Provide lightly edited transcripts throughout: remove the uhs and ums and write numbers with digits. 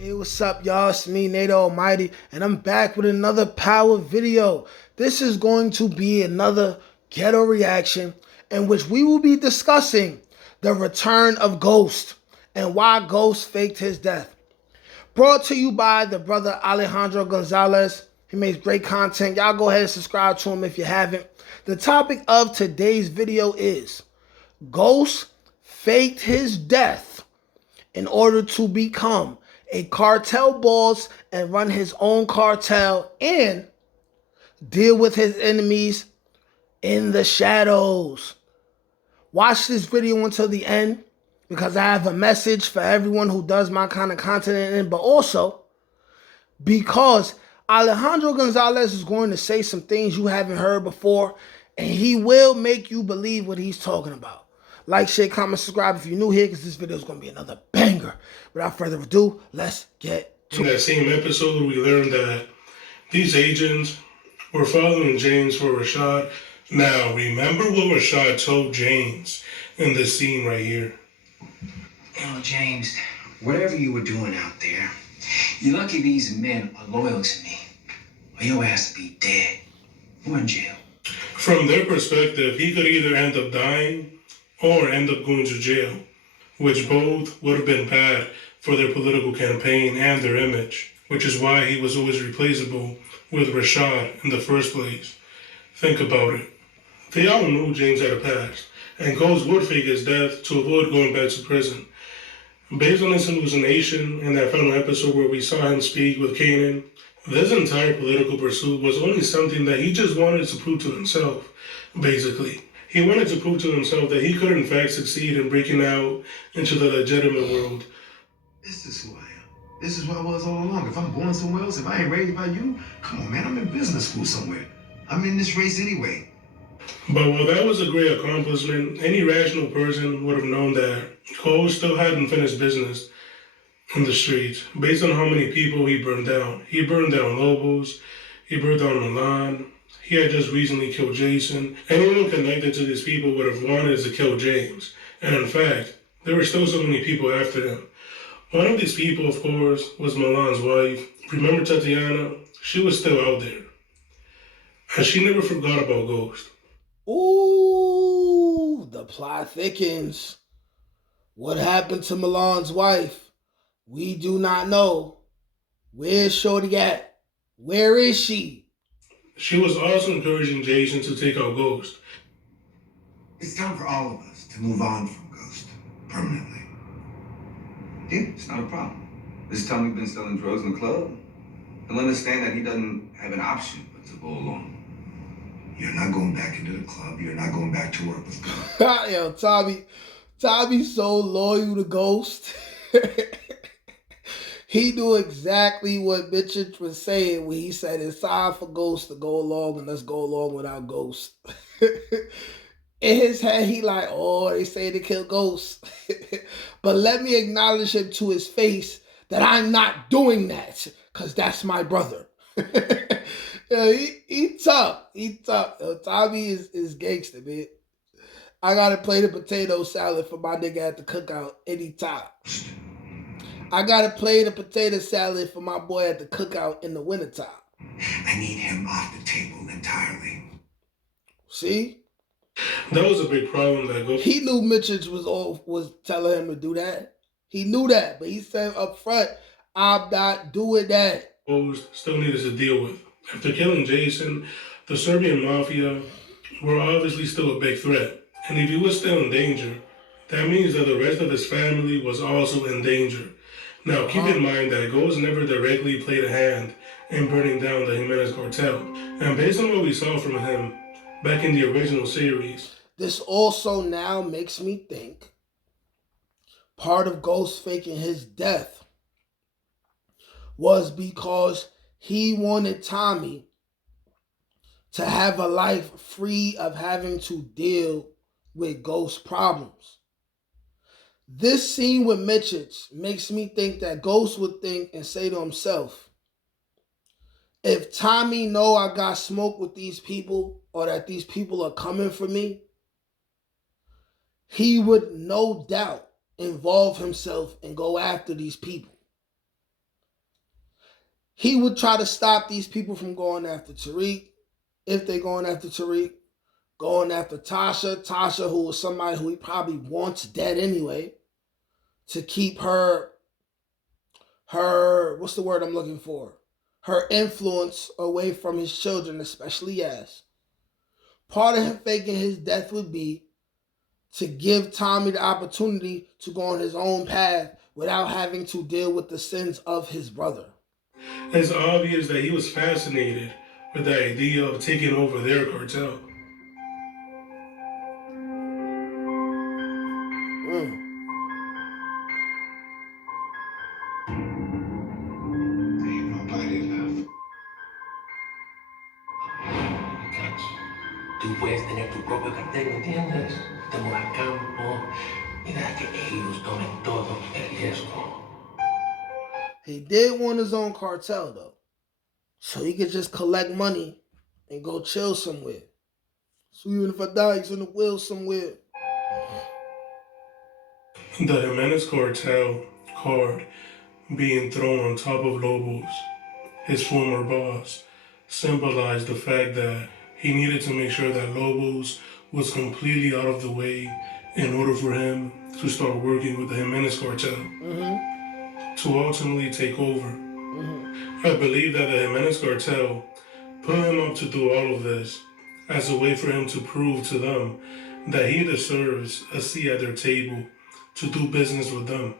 Hey, what's up, y'all? It's me, Nate Almighty, and I'm back with another power video. This is going to be another ghetto reaction in which we will be discussing the return of Ghost and why Ghost faked his death. Brought to you by the brother Alejandro Gonzalez. He makes great content. Y'all go ahead and subscribe to him if you haven't. The topic of today's video is Ghost faked his death in order to become a cartel boss and run his own cartel and deal with his enemies in the shadows. Watch this video until the end because I have a message for everyone who does my kind of content, but also because Alejandro Gonzalez is going to say some things you haven't heard before, and he will make you believe what he's talking about. Like, share, comment, subscribe if you're new here, because this video is going to be another banger. Without further ado, let's get to it. In that same episode, we learned that these agents were following James for Rashad. Now, remember what Rashad told James in this scene right here. James, whatever you were doing out there, you're lucky these men are loyal to me, or your ass would be dead or in jail. From their perspective, he could either end up dying or end up going to jail, which both would have been bad for their political campaign and their image, which is why he was always replaceable with Rashad in the first place. Think about it. They all knew James had a past, and Ghost would fake his death to avoid going back to prison. Based on his hallucination in that final episode where we saw him speak with Kanan, this entire political pursuit was only something that he just wanted to prove to himself, basically. He wanted to prove to himself that he could in fact succeed in breaking out into the legitimate world. This is who I am. This is who I was all along. If I'm going somewhere else, if I ain't raised by you, come on, man, I'm in business school somewhere. I'm in this race anyway. But while that was a great accomplishment, any rational person would have known that Cole still hadn't finished business in the streets. Based on how many people he burned down. He burned down Lobos, he burned down Milan, he had just recently killed Jason. Anyone connected to these people would have wanted to kill James. And in fact, there were still so many people after him. One of these people, of course, was Milan's wife. Remember Tatiana? She was still out there. And she never forgot about Ghost. Ooh, the plot thickens. What happened to Milan's wife? We do not know. Where's Shorty at? Where is she? She was also encouraging Jason to take out Ghost. It's time for all of us to move on from Ghost permanently. Yeah, it's not a problem. This time we've been selling drugs in the club. He'll understand that he doesn't have an option but to go along. You're not going back into the club. You're not going back to work with Ghost. Yo, Tommy's so loyal to Ghost. He knew exactly what Mitchell was saying when he said it's time for Ghost to go along and let's go along without Ghost. In his head, he like, oh, they say to kill Ghost. But let me acknowledge him to his face that I'm not doing that because that's my brother. Yeah, he tough. He tough. Yo, Tommy is gangster, man. I gotta play the potato salad for my nigga at the cookout anytime. I gotta play the potato salad for my boy at the cookout in the wintertime. I need him off the table entirely. See? That was a big problem that Ghost... He knew Mitchell was telling him to do that. He knew that, but he said up front, I'm not doing that. Ghost still needed to deal with. After killing Jason, the Serbian mafia were obviously still a big threat. And if he was still in danger, that means that the rest of his family was also in danger. Now, keep in mind that Ghost never directly played a hand in burning down the Jimenez cartel. And based on what we saw from him back in the original series, this also now makes me think part of Ghost faking his death was because he wanted Tommy to have a life free of having to deal with Ghost problems. This scene with Mitchell makes me think that Ghost would think and say to himself, if Tommy know I got smoke with these people or that these people are coming for me, he would no doubt involve himself and go after these people. he would try to stop these people from going after Tariq, if they going after Tariq, going after Tasha, who was somebody who he probably wants dead anyway, to keep her, what's the word I'm looking for? Her influence away from his children, especially Yaz. Part of him faking his death would be to give Tommy the opportunity to go on his own path without having to deal with the sins of his brother. It's obvious that he was fascinated with the idea of taking over their cartel. Ain't nobody left. Tú puedes tener tu propio cartel, ¿me entiendes? Te mueves al campo y deja que ellos tomen todo el riesgo. He did want his own cartel though, so he could just collect money and go chill somewhere. So even if I die, he's in the will somewhere. The Jimenez cartel card being thrown on top of Lobos, his former boss, symbolized the fact that he needed to make sure that Lobos was completely out of the way in order for him to start working with the Jimenez cartel to ultimately take over. I believe that the Jimenez cartel put him up to do all of this as a way for him to prove to them that he deserves a seat at their table to do business with them.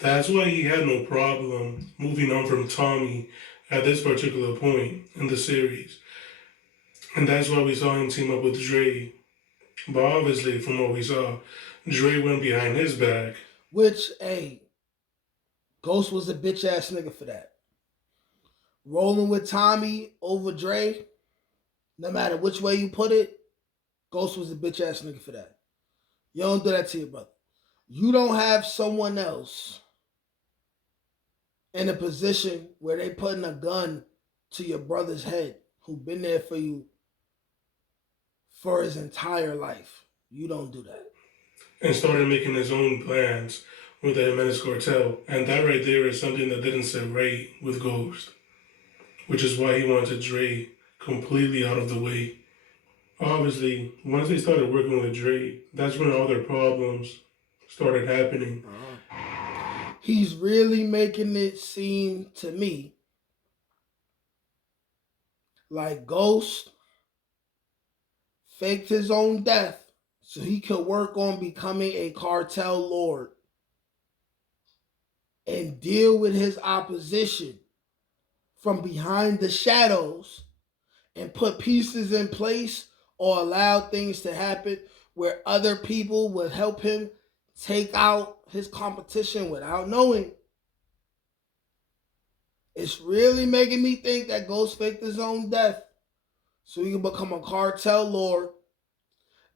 That's why he had no problem moving on from Tommy at this particular point in the series. And that's why we saw him team up with Dre. But obviously, from what we saw, Dre went behind his back. Which, hey, Ghost was a bitch ass nigga for that. Rolling with Tommy over Dre, no matter which way you put it, Ghost was a bitch ass nigga for that. You don't do that to your brother. You don't have someone else in a position where they putting a gun to your brother's head who been there for you for his entire life. You don't do that. And started making his own plans with the Jimenez cartel. And that right there is something that didn't sit right with Ghost, which is why he wanted Dre completely out of the way. Obviously, once they started working with Dre, that's when all their problems started happening. He's really making it seem to me like Ghost faked his own death so he could work on becoming a cartel lord and deal with his opposition from behind the shadows and put pieces in place or allow things to happen where other people would help him take out his competition without knowing. It's really making me think that Ghost faked his own death so he can become a cartel lord,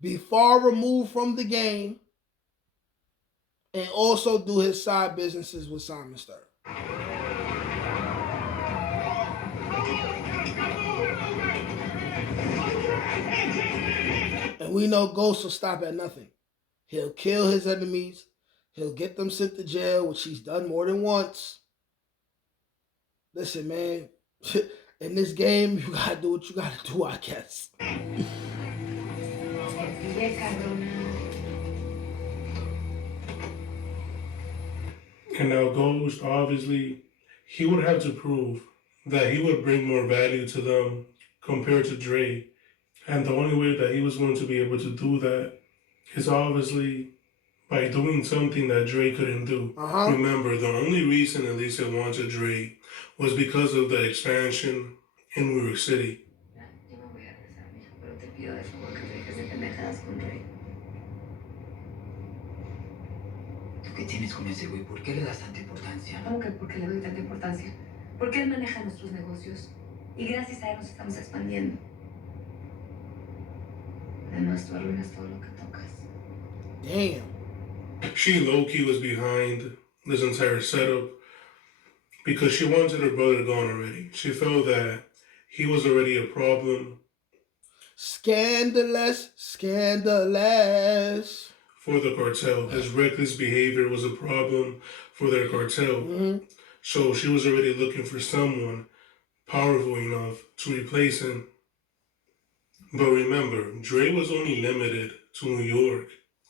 be far removed from the game, and also do his side businesses with Simon Stir. And we know Ghost will stop at nothing. He'll kill his enemies. He'll get them sent to jail, which he's done more than once. Listen, man, in this game, you gotta do what you gotta do, I guess. And now Ghost, obviously, he would have to prove that he would bring more value to them compared to Dre. And the only way that he was going to be able to do that is obviously by doing something that Dre couldn't do. Remember, the only reason Elisa wanted Dre was because of the expansion in New York City. ¿Qué tienes con ese güey? ¿Por qué le das tanta importancia? ¿Cómo que por qué le doy tanta importancia? Porque él maneja nuestros negocios y gracias a él nos estamos expandiendo. Además, tú arruinas todo lo que tocas. Damn. She low-key was behind this entire setup because she wanted her brother gone already. She felt that he was already a problem. Scandalous, scandalous. For the cartel. His reckless behavior was a problem for their cartel. So she was already looking for someone powerful enough to replace him. But remember, Dre was only limited to New York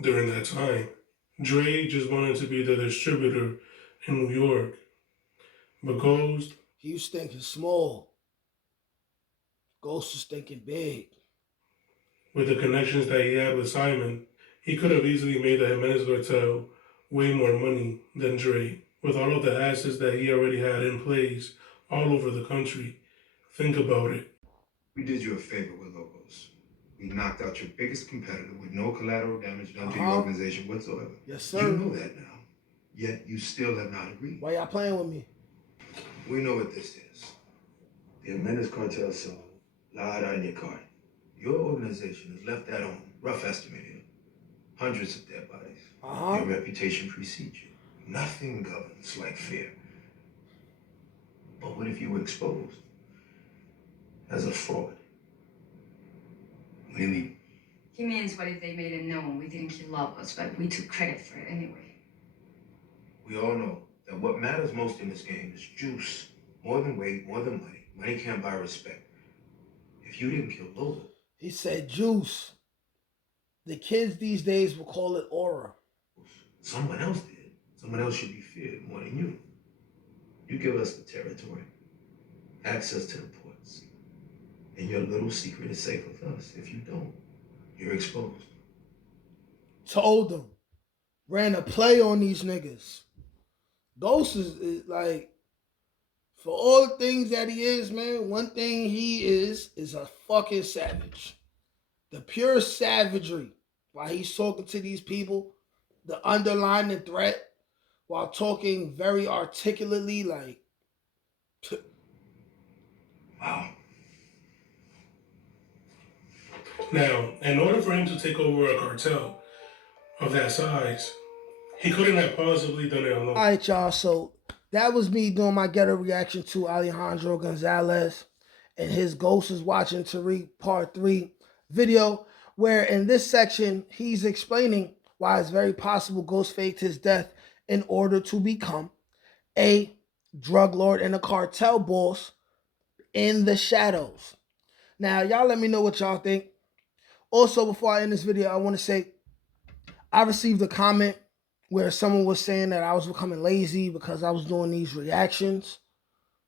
during that time. Dre just wanted to be the distributor in New York. But Ghost, He was thinking small. Ghost was thinking big. with the connections that he had with Simon, he could have easily made the Jimenez Cartel way more money than Dre. With all of the assets that he already had in place all over the country. Think about it. We did you a favor with Logos. We knocked out your biggest competitor with no collateral damage done to your organization whatsoever. Yes, sir. You know that now. Yet you still have not agreed. Why y'all playing with me? We know what this is. The Jimenez Cartel saw Lada in your card. Your organization has left that on, rough estimated, hundreds of dead bodies. Your reputation precedes you. Nothing governs like fear. But what if you were exposed as a fraud? What do you mean? He means, what if they made it known we didn't kill Lobos, but we took credit for it anyway? We all know that what matters most in this game is juice. More than weight, more than money. Money can't buy respect. If you didn't kill Lobo. He said juice. The kids these days will call it aura. Someone else did. Someone else should be feared more than you. You give us the territory, access to the ports, and your little secret is safe with us. If you don't, you're exposed. Told them. Ran a play on these niggas. Ghost is like, for all the things that he is, man, one thing he is a fucking savage. The pure savagery while he's talking to these people, the underlying threat, while talking very articulately, like, wow. Now, in order for him to take over a cartel of that size, he couldn't have possibly done it alone. All right, y'all. So that was me doing my ghetto reaction to Alejandro Gonzalez and his Ghost is Watching Tariq Part 3 video, where in this section, he's explaining why it's very possible Ghost faked his death in order to become a drug lord and a cartel boss in the shadows. Now, y'all let me know what y'all think. Also, before I end this video, I want to say I received a comment where someone was saying that I was becoming lazy because I was doing these reactions,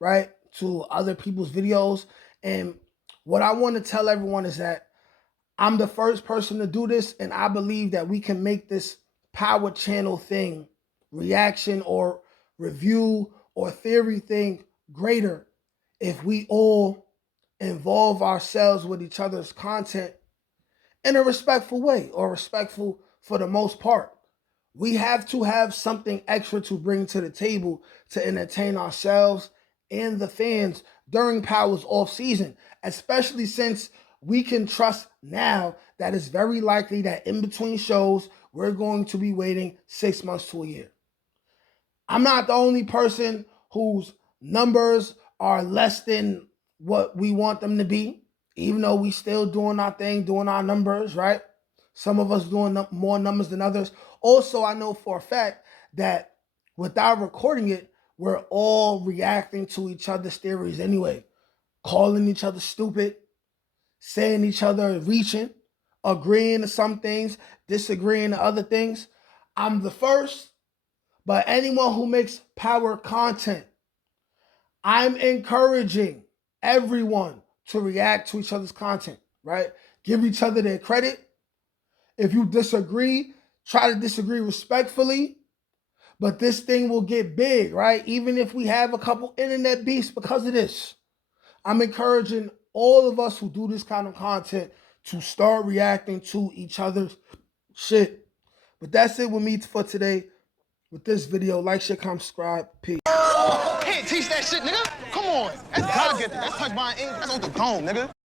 right, to other people's videos. And what I want to tell everyone is that I'm the first person to do this, and I believe that we can make this power channel thing, reaction or review or theory thing, greater if we all involve ourselves with each other's content in a respectful way, or respectful for the most part. We have to have something extra to bring to the table to entertain ourselves and the fans during Power's off season, especially since we can trust now that it's very likely that in between shows, we're going to be waiting 6 months to a year. I'm not the only person whose numbers are less than what we want them to be, even though we still doing our thing, doing our numbers, right? Some of us doing more numbers than others. Also, I know for a fact that without recording it, we're all reacting to each other's theories anyway, calling each other stupid, saying each other reaching, agreeing to some things, disagreeing to other things. I'm the first, but anyone who makes power content, I'm encouraging everyone to react to each other's content, right? Give each other their credit. If you disagree, try to disagree respectfully, but this thing will get big, right? Even if we have a couple internet beefs because of this. I'm encouraging all of us who do this kind of content to start reacting to each other's shit. But that's it with me for today with this video. Like, share, comment, subscribe. Peace. Can't teach that shit, nigga. Come on. That's gotta get that. That's touch my ink. That's on the dome, nigga.